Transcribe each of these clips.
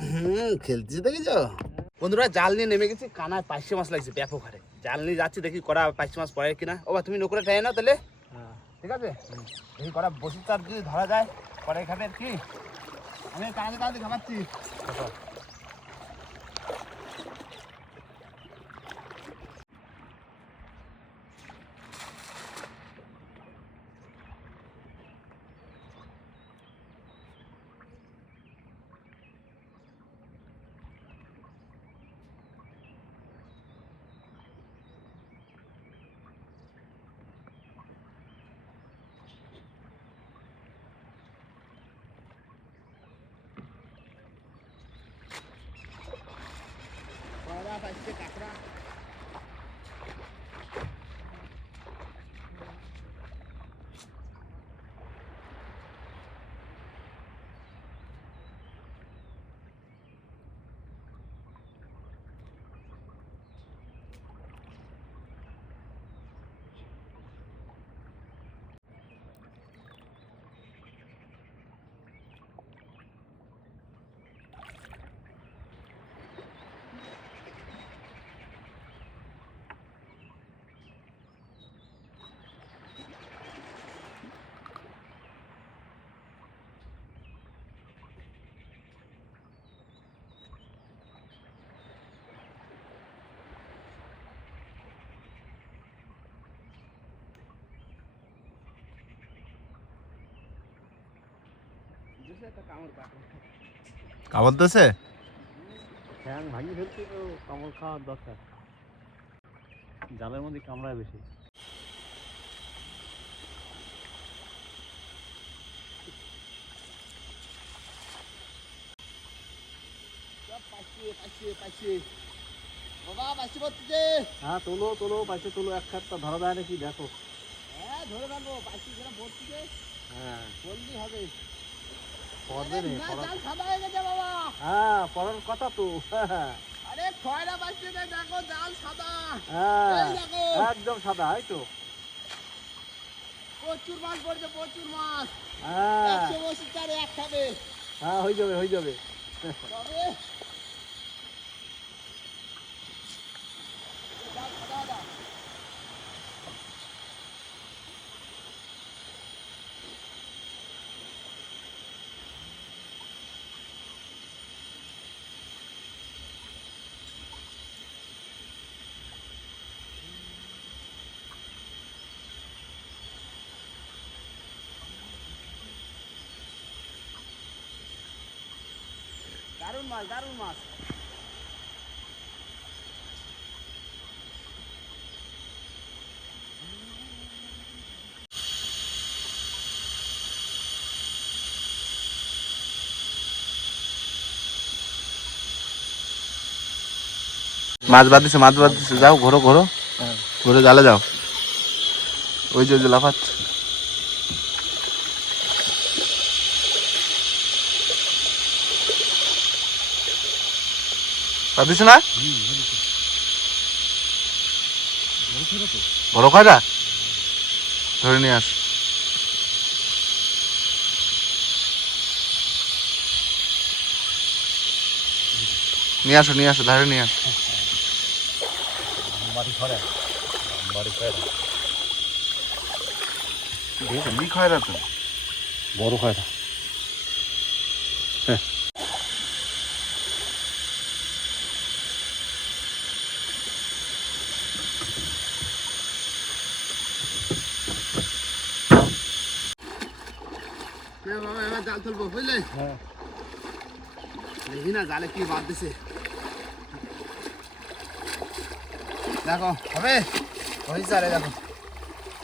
হুম খেলছিস দেখেছ বন্ধুরা, জাল নিয়ে নেমে গেছি, কানায় পাঁচশো মাছ লাগছে ব্যাপক হারে। জাল নিয়ে যাচ্ছি, দেখি করা পাঁচশো মাছ পড়ে কিনা। ও তুমি নৌকরে ঠাই না তাহলে। ঠিক আছে? দেখি করা বসে চার যদি ধরা যায়, পরে খাবে কি? আমি কাজে কাজে খামাচ্ছি করা পাইছে কাঁকড়া একটা কামড় কাঁকড়া কামড় ভাঙি ফেলতে তো কামড় খাওয়ার দরকার। জালের মধ্যে কামড়ায় বেশি। পাইছে পাইছে পাইছে। বাবা পাইছে বলছে হ্যাঁ তোলো তোলো পাইছে তোলো এক খাটটা ধরা নাকি দেখো। হ্যাঁ ধরে রাখব যেটা যে হ্যাঁ। বললি হবে। পড়বে নে জাল সাদা হয়ে গেছে বাবা। হ্যাঁ পড়ার কথা তো। আরে খয়রা না দেখো জাল সাদা। হ্যাঁ একদম সাদা হয় তো। প্রচুর মাছ পড়ছে প্রচুর মাছ। হ্যাঁ। একশো বসে চারে এক খাবে। হ্যাঁ হয়ে যাবে হয়ে যাবে। তবে দারুণ মাছ দারুণ মাছ। মাছ বাদ দিছে মাছ বাদ দিছে যাও ঘোরো ঘোরো। ঘুরে জালে যাও। ওই যে ওই যে লাফাচ্ছে। দিছে না? বড় খয়রা ধরে নিয়ে আস। নিয়ে আসো নিয়ে আসো, ধারে নিয়ে আসো। বাড়ি খয়রা তো বড় খয়রা এ তুলবো বুঝলে? হ্যাঁ। দেখি না জালে কি বাদ দিছে? দেখো হবে? দেখো।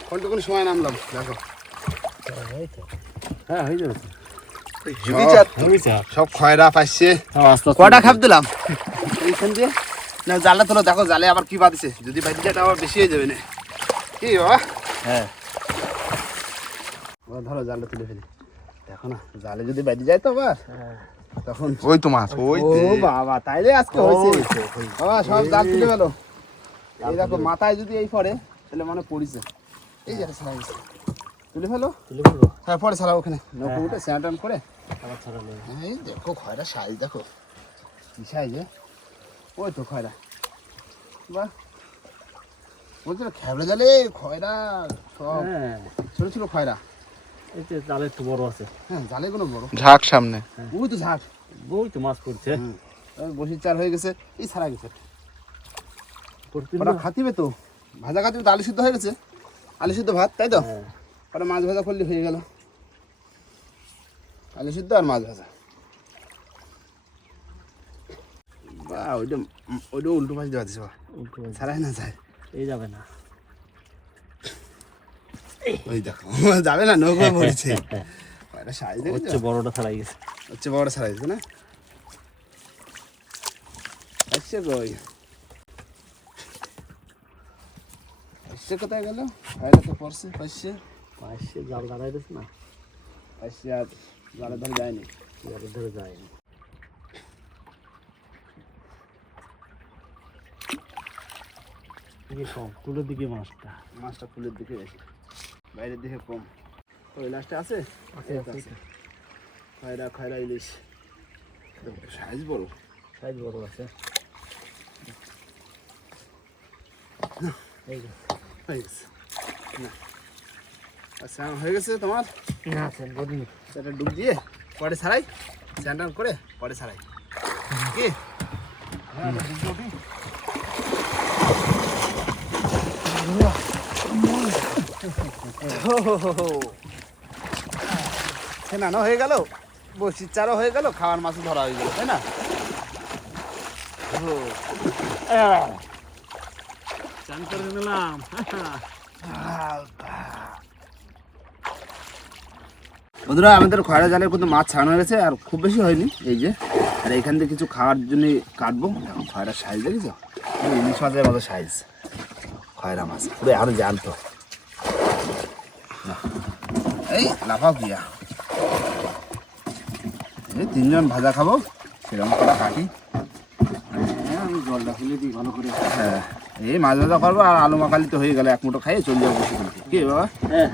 কোনটুকুন সময় নামলাম দেখো। হ্যাঁ হয়ে যাবে সব খয়রা পাইছে। হ্যাঁ কটা খাপ দিলাম? এইখান দিয়ে? না জালটা তোলো দেখো জালে আবার কি বাদিছে যদি বাদি যায় আবার বেশি হয়ে যাবে না। কি বাবা? হ্যাঁ। ধরো জালটা তুলে ফেলি। দেখো না জালে যদি বাদি যায় তো আবার। তখন ওই তো মাছ ওই ও বাবা তাইলে আজকে হয়েছে। বাবা সব জাল তুলে গেল। এই দেখো মাথায় যদি এই পড়ে তাহলে মনে পড়িছে। এই যে গেছে তুলে ফেলো। তুলে ফেলব। হ্যাঁ পরে ছাড়া ওখানে। নৌকো উঠে স্নান টান করে। আবার ছাড়ালে এই দেখো খয়রা সাইজ দেখো। কি সাইজে ওই তো খয়রা। বাহ। বলছিল খেবড়ে জালে খয়রা সব। হ্যাঁ। ছোট ছোট খয়রা। এই যে জালে একটু বড় আছে। হ্যাঁ জালে কোনো বড়? ঝাঁক সামনে। ওই তো ঝাঁক। তো মাছ পড়ছে। হুম। বসির চার হয়ে গেছে এই সারা গেছে। ওরা খাতিবে তো। ভাজা খাতিবে তো আলু সিদ্ধ হয়ে গেছে। আলু সিদ্ধ ভাত তাই তো? হ্যাঁ। ওরা মাছ ভাজা করলে হয়ে গেল। আলু সিদ্ধ আর মাছ ভাজা। বা ওইটা ওইটা উল্টো পাশ দেওয়া দিছে। সারাই না যায়। এই যাবে না। ওই দেখো যাবে না নৌকো সাইজ হচ্ছে বড়টা ছাড়াই গেছে। হচ্ছে বড় সাইজ না? আসছে কই? আসছে কোথায় গেল? তো পড়ছে পাইছে। পাশে জাল না। পাইছে আর জালে ধরে যায়নি। জালের ধরে যায়নি। দিকে কম তুলের দিকে মাছটা। মাছটা ফুলের দিকে বেশি বাইরের দিকে কম। ওই লাস্টে আছে। খয়রা খয়রা ইলিশ। সাইজ বড়? সাইজ বড় আছে। হয়ে আচ্ছা হয়ে গেছে তোমার? না স্যার বডি সেটা ডুব দিয়ে পরে ছাড়াই স্যান্ডাল করে পরে ছাড়াই। কি? হ্যাঁ সেনানো হয়ে গেল। বসির চারও হয়ে গেল, খাওয়ার মাছও ধরা হয়ে গেল, তাই না? বন্ধুরা, আমাদের খয়রা জালের কিন্তু মাছ ছাড়ানো হয়ে গেছে, আর খুব বেশি হয়নি, এই যে। আর এখান থেকে কিছু খাওয়ার জন্য কাটবো। দেখো খয়রা সাইজ দেখেছ? ইলিশ মাছের মতো সাইজ খয়রা মাছ। আরও জানতো। এই লাফাও গিয়া এই তিনজন ভাজা খাব। সেরকম করে কাটি। হ্যাঁ আমি জলটা ফেলে দিই ভালো করে হ্যাঁ এই মাছ ভাজা করব আর আলু মাখালি তো হয়ে গেলে এক মুঠো খাইয়ে চলে যাব কি বাবা? হ্যাঁ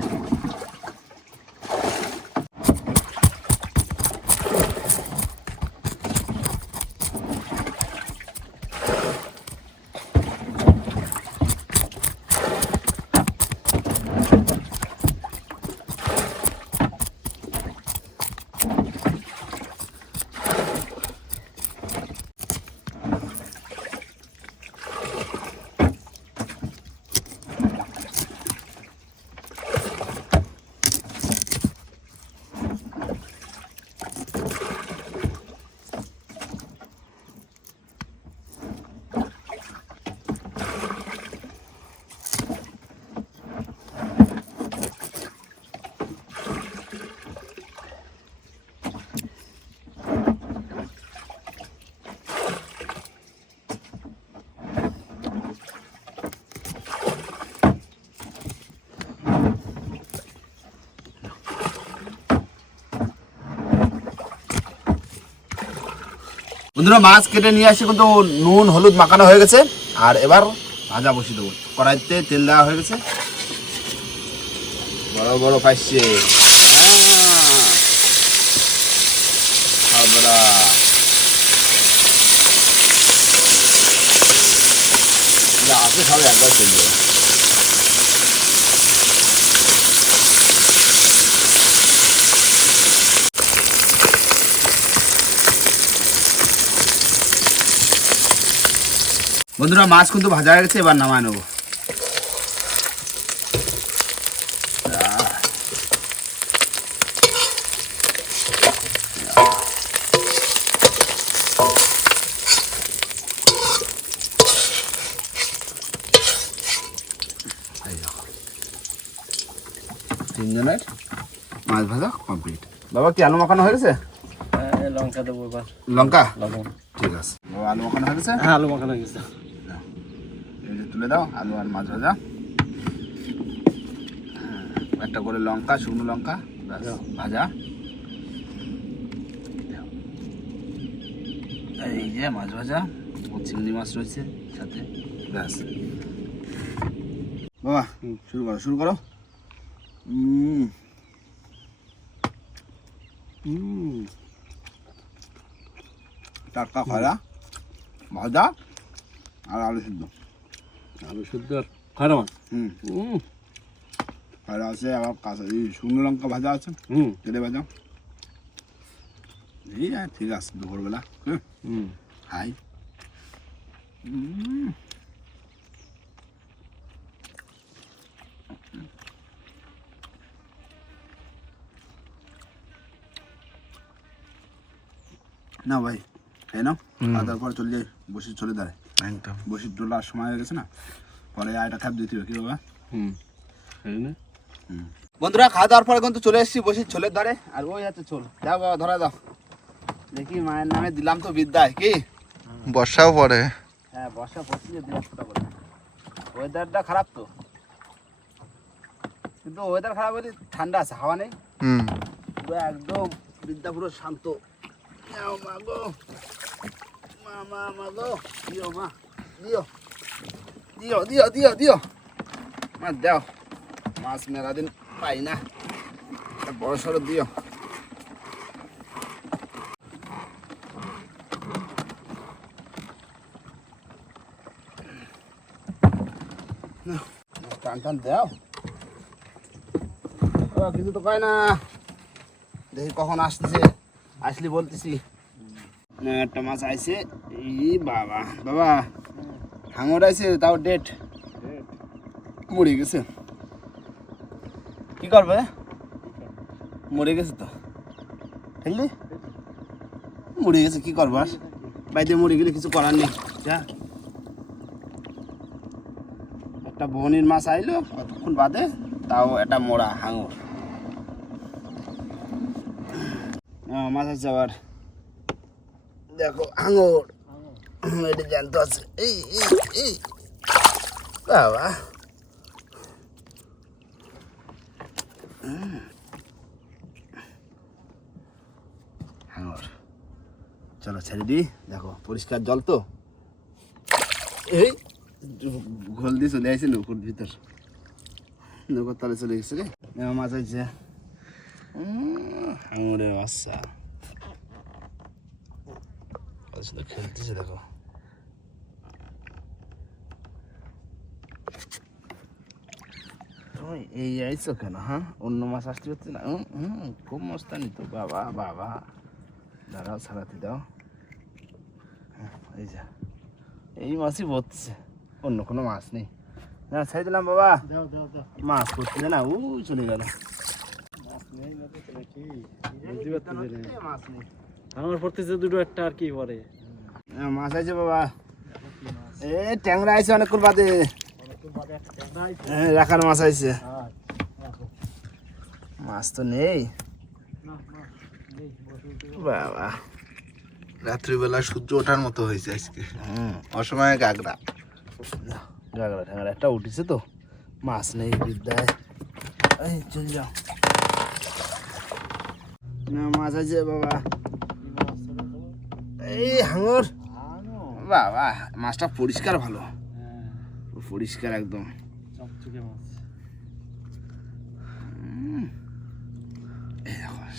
বন্ধুরা, মাছ কেটে নিয়ে আসি কিন্তু নুন, হলুদ মাখানো হয়ে গেছে। আর এবার ভাজা বসিয়ে দেবো। কড়াইতে তেল দেওয়া হয়ে গেছে। বড় বড় পাইছে। খাবরা আছে সব একবার চলে যাবে বন্ধুরা মাছ কিন্তু ভাজা হয়ে গেছে এবার নামায় নেব। তিনজনের মাছ ভাজা কমপ্লিট। বাবা কি আলু মাখানো হয়ে গেছে? হ্যাঁ, লঙ্কা দেবো এবার। লঙ্কা? ঠিক আছে। আলু মাখানো হয়ে গেছে? হ্যাঁ আলু মাখানো হয়ে গেছে। তুলে দাও আলু আর মাছ ভাজা। হ্যাঁ, একটা করে লঙ্কা শুকনো লঙ্কা ভাজা। এই যে মাছ ভাজা চিংড়ি মাছ রয়েছে সাথে ব্যাস। বাবা শুরু করো শুরু করো। টাটকা খয়রা ভাজা আর আলু সিদ্ধ। আলু সুদ্ধ আর খয়রা মাছ? হুম। হুম আর আছে আবার কাঁচা এই শুকনো লঙ্কা ভাজা আছে। হুম। তেলে ভাজা। এই ঠিক আছে দুপুরবেলা। হুম। হুম। হাই না ভাই এই নাও হুম। খাওয়া দাওয়ার পর চলে যাই বসে চলে দাঁড়ায় একদম। বসির ডোলার সময় হয়ে গেছে না? পরে আয়টা খাপ দিতে হবে কি বাবা? হুম। বন্ধুরা খাওয়া দাওয়ার পরে কিন্তু চলে এসেছি বসে ছোলের ধারে আর ওই আছে চোল। যাও বাবা ধরা দাও। দেখি মায়ের নামে দিলাম তো বিদ্যায় কি? বর্ষাও পড়ে। হ্যাঁ বর্ষা পড়ছে যে দিন ফোটা ওয়েদারটা খারাপ তো। কিন্তু ওয়েদার খারাপ হলে ঠান্ডা আছে হাওয়া নেই। হুম। একদম বিদ্যা পুরো শান্ত। যাও মা মা গো দিও মা দিও। দিও দিও দিও দিও। মা দাও। মাছ মেলা দিন পাই না। একটা বড় সড়ো দিও। নাও, টান টান দাও। ও, তো কয় না। দেখি কখন আসতেছে আসলি বলতেছি। একটা মাছ আইছে। এই বাবা বাবা। হাঙর আইছে, তাও ডেট মরে গেছে। কি করবে? মরে গেছে তো। বুঝলি মরে গেছে, কি করব আর? বাইরে মরে গেলে কিছু করার নেই। যা। একটা বহনির মাছ আইলো, কতক্ষণ বাদে তাও একটা মোড়া হাঙর। মাছ আছে আবার। দেখো হাঙর এটা জ্যান্ত আছে। এই এই বাবা। হাঙর চলো ছেড়ে দিই। দেখো, পরিষ্কার জল তো। এই, ঘোল দিয়ে চলে আসছে নৌকোর ভিতর। নৌকোর তলে চলে গেছে রে। মাছ আছে হাঙরে বাচ্চা। সাথে খেলতেছে দেখো এই আইছো কেন হ্যাঁ অন্য মাছ আসতে পারছি না। হুম, হুম, খুব মস্তানি তো। বাবা বাবা দাঁড়াও ছাড়াতে দাও। হুম, এই যা। এই মাছই বলতেছে অন্য কোনো মাছ নেই। না ছেড়ে দিলাম বাবা। দাও দাও দাও। মাছ করছিল না ও চলে গেল। মাছ নেই মাছ নেই। আমার পড়তেছে দুটো একটা আর কি পরে। হ্যাঁ, মাছ আছে বাবা। এ ট্যাংরা আছে অনেকক্ষণ বাদে। হ্যাঁ রাখার মাছ আছে। মাছ তো নেই। বাবা। রাত্রিবেলা সূর্য ওঠার মতো হয়েছে আজকে। হুম অসময়ে গাগরা। গাগরা ঠ্যাংরা একটা উঠেছে তো। মাছ নেই বিদ্যায়। এই চল যাও। না মাছ আছে বাবা। এই হাঙর। বাবা মাছটা পরিষ্কার ভালো। পরিষ্কার একদম।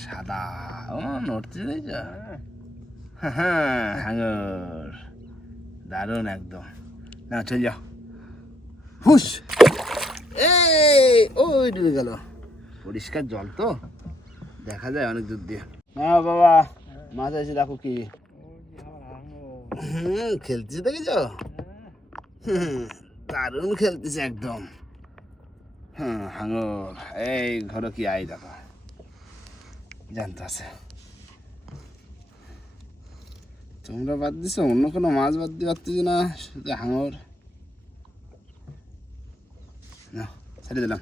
সাদা। ও নড়তে দেখছ হ্যাঁ হাঙর। দারুণ একদম। না চল যাও। হুস এই ওই ডুবে গেল। পরিষ্কার জল তো। দেখা যায় অনেক দূর দিয়ে। না বাবা মাছ আছে দেখো কি। হুম, খেলতেছে দেখেছ? হুম, দারুণ খেলতেছে একদম। হ্যাঁ হাঙর, এই ঘরে কি আই দেখো। জানতে আছে। তোমরা বাদ দিছো, অন্য কোনো মাছ বাদ দিয়ে পারতেছি না, শুধু হাঙর। না, ছেড়ে দিলাম।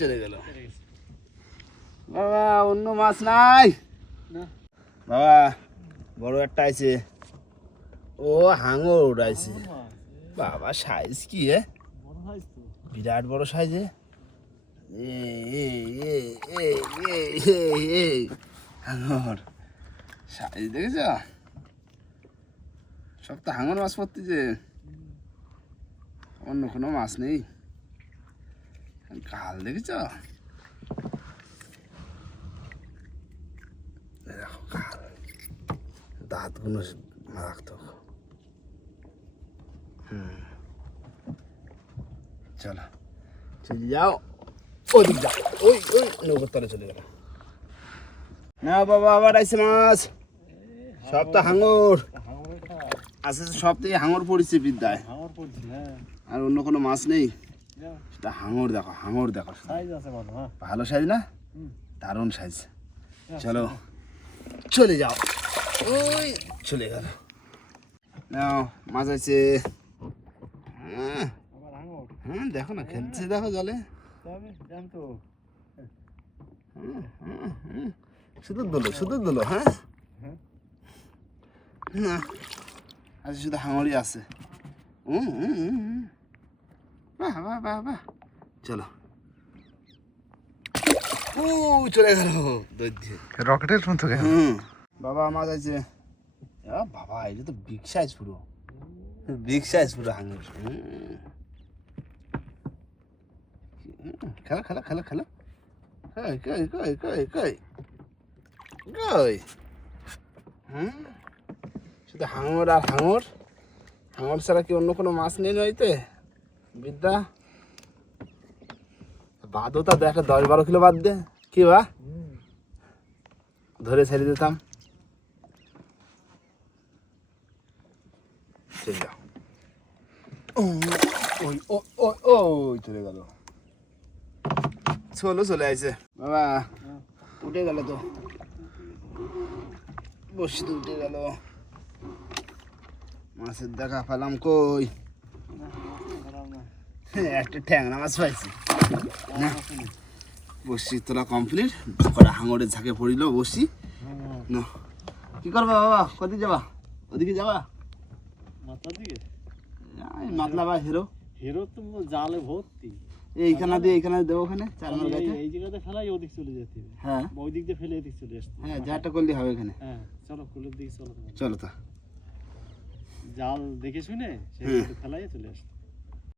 চলে গেল। বাবা, অন্য মাছ নাই। না। বাবা, বড় একটা আছে ও হাঙর উড়াইছে। বাবা সাইজ কি, এ? বিরাট বড় সাইজে হাঙর। সাইজ দেখেছ? সব তো হাঙর মাছ পড়তেছে। অন্য কোনো মাছ নেই। কাল দেখেছ? দেখো, কাল হাতগুলো রাখতো হুম। চলো। চলে যাও। ওদিক যাও ওই ওই নৌকার তলে চলে গেল না বাবা আবার আইসে মাছ। সব তো হাঙর। আস্তে সব থেকে হাঙর পড়েছে বিদ্যায়। হ্যাঁ। আর অন্য কোনো মাছ নেই? সেটা হাঙর দেখো হাঙর দেখো আছে ভালো হ্যাঁ। সাইজ না? দারুণ সাইজ চলো। চলে যাও। ওই চলে গেল। নাও মাছ আছে। হ্যাঁ। হ্যাঁ দেখো না খেলছে দেখো জলে। তবে জানতো হুম, হুম, হুম। শুধু দোলো শুধু দোলো হ্যাঁ। হ্যাঁ। না আচ্ছা শুধু হাঙরই আছে। বাহ বাহ বাহ বাহ। চলো। ও চলে গেল রকেটের মতো কেন? হুম। বাবা মাছ আছে বাবা এটা তো বিগ সাইজ পুরো। বিগ সাইজ পুরো। হুম, খেলা খেলা খেলা খেলা। কই কই কই কই কই? কই? হুম? শুধু হাঙর আর হাঙর হাঙর ছাড়া কি অন্য কোনো মাছ নেই নইতে বিদ্যা? বাদও তা দেখে দশ বারো কিলো বাদ দে। কি বা? ধরে ছেড়ে দিতাম। চলে যাও ওই ও ও ওই চলে গেল চলো চলে আইছে বাবা উঠে গেল তো বসে তো উঠে গেল মাছের দেখা পেলাম কই একটা ট্যাংরা মাছ পাইছি না বসি তোলা কমপ্লিট কটা হাঙরের ঝাঁকে পড়িল বসি না কি করবা বাবা কদিকে যাবা ওদিকে যাবা দিকে এই মাতলা বা হিরো। হিরো তো জালে ভর্তি। এইখানে দিয়ে এইখানে দেবো ওখানে চার আমি নম্বর এই- জায়গাতে ফেলাই ওদিক চলে যেতে হ্যাঁ। ওই দিক দিয়ে ফেলে এদিক চলে আসতে। হ্যাঁ যাটা করলে হবে এখানে। হ্যাঁ চলো কুলের দিকে চলো। চলো তা। জাল দেখে শুনে সেই। ফেলাই চলে আসতে